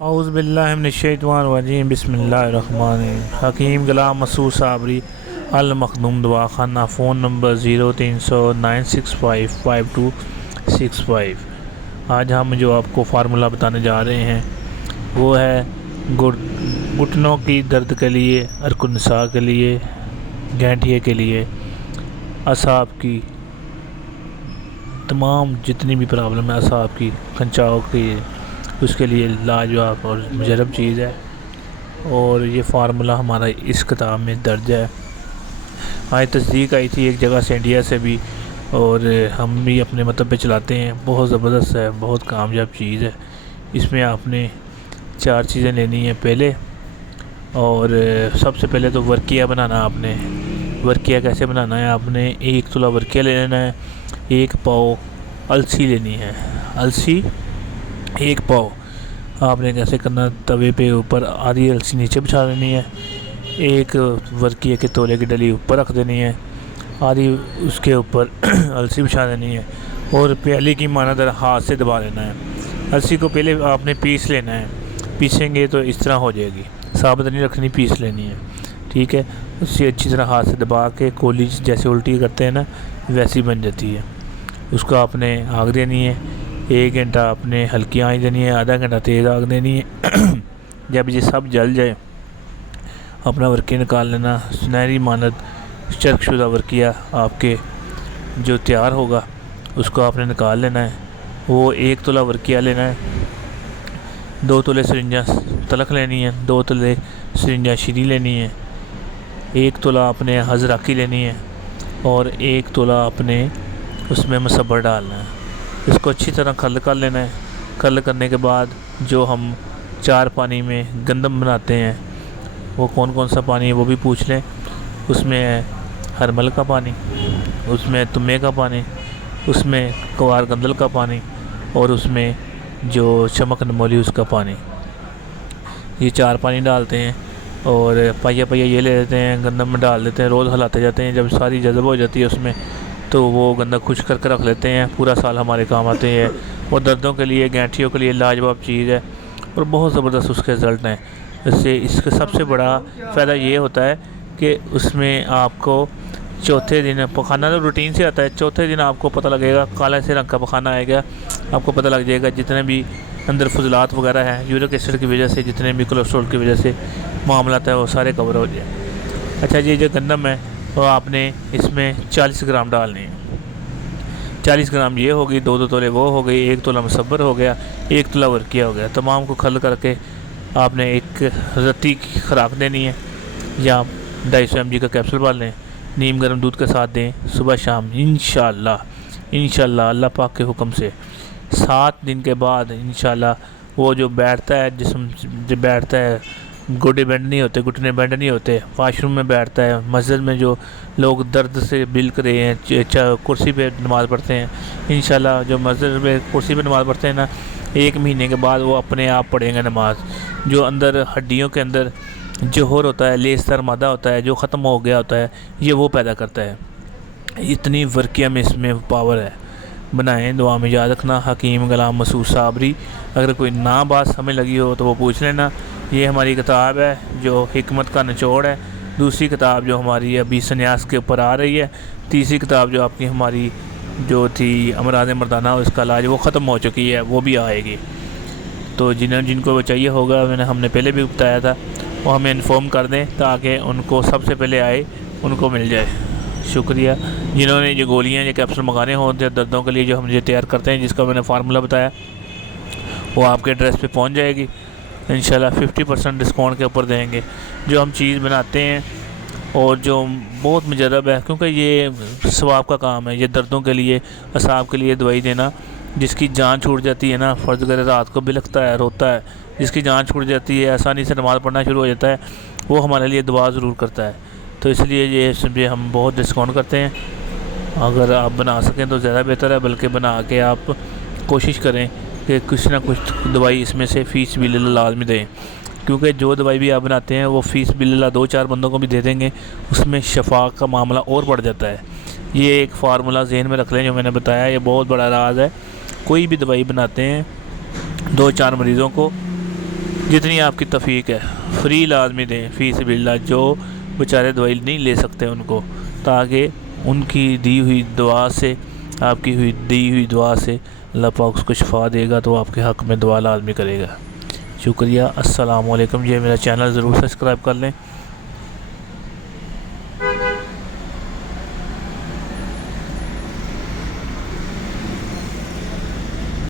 اعوذ باللہ من الشیطان الرجیم، بسم اللہ الرحمن الرحیم۔ حکیم غلام مسعود صابری، المخدوم دواخانہ، فون نمبر 0309655265۔ آج ہم جو آپ کو فارمولہ بتانے جا رہے ہیں وہ ہے گھٹنوں کی درد کے لیے، عرق النساء کے لیے، گینٹھیے کے لیے، اعصاب کی تمام جتنی بھی پرابلم ہے، اعصاب کی کھنچاؤ کی، اس کے لیے لاجواب اور مجرب چیز ہے۔ اور یہ فارمولہ ہمارا اس کتاب میں درج ہے۔ آج تصدیق آئی تھی ایک جگہ سے، انڈیا سے بھی، اور ہم بھی اپنے مطلب پہ چلاتے ہیں۔ بہت زبردست ہے، بہت کامیاب چیز ہے۔ اس میں آپ نے 4 چیزیں لینی ہیں پہلے، اور سب سے پہلے تو ورقیہ بنانا آپ نے۔ ورقیہ کیسے بنانا ہے؟ آپ نے 1 تولہ ورقیہ لے لینا ہے، 1 پاؤ السی لینی ہے، السی 1 پاؤ۔ آپ نے کیسے کرنا؟ توے پہ اوپر آدھی السی نیچے بچھا دینی ہے، 1 ورقیے کے تولے کی ڈلی اوپر رکھ دینی ہے، آدھی اس کے اوپر السی بچھا دینی ہے، اور پیالے کی مانند ہاتھ سے دبا لینا ہے۔ السی کو پہلے آپ نے پیس لینا ہے، پیسیں گے تو اس طرح ہو جائے گی، ثابت نہیں رکھنی، پیس لینی ہے، ٹھیک ہے۔ اس سے اچھی طرح ہاتھ سے دبا کے کولی جیسے الٹی کرتے ہیں نا، ویسی بن جاتی ہے۔ اس کو آپ نے آگ دینی ہے، 1 گھنٹہ آپ نے ہلکی آنچ دینی ہے، آدھا گھنٹہ تیز آگ دینی ہے۔ جب یہ سب جل جائے اپنا ورقیہ نکال لینا۔ سنہری مانند چرک شدہ ورقیہ آپ کے جو تیار ہوگا اس کو آپ نے نکال لینا ہے۔ وہ 1 تولہ ورقیہ لینا ہے، 2 تولے سرنجہ تلخ لینی ہے، 2 تولے سرنجہ شیریں لینی ہے، 1 تولہ آپ نے حضراکی لینی ہے، اور 1 تولہ آپ نے اس میں مصبر ڈالنا ہے۔ اس کو اچھی طرح کھل کر لینا ہے۔ کھل کرنے کے بعد جو ہم 4 پانی میں گندم بناتے ہیں، وہ کون کون سا پانی ہے وہ بھی پوچھ لیں۔ اس میں ہے ہرمل کا پانی، اس میں تمے کا پانی، اس میں کوار گندل کا پانی، اور اس میں جو چمک نمولی اس کا پانی۔ یہ 4 پانی ڈالتے ہیں، اور پائیا پائیا یہ لے لیتے ہیں، گندم میں ڈال دیتے ہیں، روز ہلاتے جاتے ہیں۔ جب ساری جذب ہو جاتی ہے اس میں، تو وہ گندم خشک کر کے رکھ لیتے ہیں، پورا سال ہمارے کام آتے ہیں۔ اور دردوں کے لیے، گینٹھیوں کے لیے لاجواب چیز ہے، اور بہت زبردست اس کے رزلٹ ہیں۔ اس کا سب سے بڑا فائدہ یہ ہوتا ہے کہ اس میں آپ کو چوتھے دن پخانہ تو روٹین سے آتا ہے، چوتھے دن آپ کو پتہ لگے گا، کالا سے رنگ کا پخانہ آئے گا، آپ کو پتہ لگ جائے گا جتنے بھی اندر فضلات وغیرہ ہیں، یورک ایسڈ کی وجہ سے، جتنے بھی کولیسٹرول کی وجہ سے معاملات ہیں، وہ سارے کور ہو جائیں۔ اچھا، یہ جو گندم ہے وہ آپ نے اس میں 40 گرام ڈالنی ہے۔ 40 گرام یہ ہوگی، 2 تولے وہ ہو گئی، 1 تولہ مصبر ہو گیا، 1 تولہ ورقیہ ہو گیا۔ تمام کو کھل کر کے آپ نے ایک رتی کی خوراک دینی ہے، یا 250 mg کا کیپسول ڈال لیں، نیم گرم دودھ کے ساتھ دیں صبح شام، انشاءاللہ اللہ پاک کے حکم سے 7 دن کے بعد انشاءاللہ وہ جو بیٹھتا ہے جسم، جو بیٹھتا ہے، گوڈے بینڈ نہیں ہوتے، گھٹنے بینڈ نہیں ہوتے، واش روم میں بیٹھتا ہے، مسجد میں جو لوگ درد سے بلک رہے ہیں، کرسی پہ نماز پڑھتے ہیں، انشاءاللہ جو مسجد میں کرسی پہ نماز پڑھتے ہیں نا، 1 مہینے کے بعد وہ اپنے آپ پڑھیں گے نماز۔ جو اندر ہڈیوں کے اندر جوہر ہوتا ہے، لیستر مادہ ہوتا ہے، جو ختم ہو گیا ہوتا ہے، یہ وہ پیدا کرتا ہے۔ اتنی ورقیہ میں اس میں پاور ہے۔ بنائیں، دعا میں یاد رکھنا۔ حکیم غلام مسعود صابری۔ اگر کوئی نہ بات سمجھ لگی ہو تو وہ پوچھ لینا۔ یہ ہماری کتاب ہے جو حکمت کا نچوڑ ہے۔ دوسری کتاب جو ہماری ابھی سنیاس کے اوپر آ رہی ہے۔ تیسری کتاب جو آپ کی ہماری جو تھی امراض مردانہ، اس کا علاج وہ ختم ہو چکی ہے، وہ بھی آئے گی۔ تو جن کو وہ چاہیے ہوگا، ہم نے پہلے بھی بتایا تھا، وہ ہمیں انفارم کر دیں تاکہ ان کو سب سے پہلے آئے، ان کو مل جائے۔ شکریہ۔ جنہوں نے یہ گولیاں، یہ کیپسول منگانے ہوتے ہیں دردوں کے لیے، جو ہم یہ تیار کرتے ہیں، جس کا میں نے فارمولہ بتایا، وہ آپ کے ایڈریس پہ پہنچ جائے گی انشاءاللہ۔ 50% ڈسکاؤنٹ کے اوپر دیں گے۔ جو ہم چیز بناتے ہیں اور جو بہت مجرب ہے، کیونکہ یہ ثواب کا کام ہے، یہ دردوں کے لیے، اعصاب کے لیے دوائی دینا۔ جس کی جان چھوٹ جاتی ہے نا، فرض کرے رات کو بلکتا ہے، روتا ہے، جس کی جان چھوٹ جاتی ہے، آسانی سے نماز پڑھنا شروع ہو جاتا ہے، وہ ہمارے لیے دعا ضرور کرتا ہے۔ تو اس لیے یہ ہم بہت ڈسکاؤنٹ کرتے ہیں۔ اگر آپ بنا سکیں تو زیادہ بہتر ہے، بلکہ بنا کے آپ کوشش کریں کہ کچھ نہ کچھ دوائی اس میں سے فی سبیل اللہ لازمی دیں، کیونکہ جو دوائی بھی آپ بناتے ہیں وہ فی سبیل اللہ 2-4 بندوں کو بھی دے دیں گے، اس میں شفا کا معاملہ اور بڑھ جاتا ہے۔ یہ ایک فارمولہ ذہن میں رکھ لیں جو میں نے بتایا، یہ بہت بڑا راز ہے۔ کوئی بھی دوائی بناتے ہیں 2-4 مریضوں کو جتنی آپ کی توفیق ہے فری لازمی دیں فی سبیل اللہ، جو بیچارے دوائی نہیں لے سکتے ان کو، تاکہ ان کی دی ہوئی دعا سے، آپ کی دی ہوئی دعا سے اللہ پاک اس کو شفا دے گا، تو آپ کے حق میں دعا لازمی کرے گا۔ شکریہ، السلام علیکم۔ یہ میرا چینل ضرور سبسکرائب کر لیں۔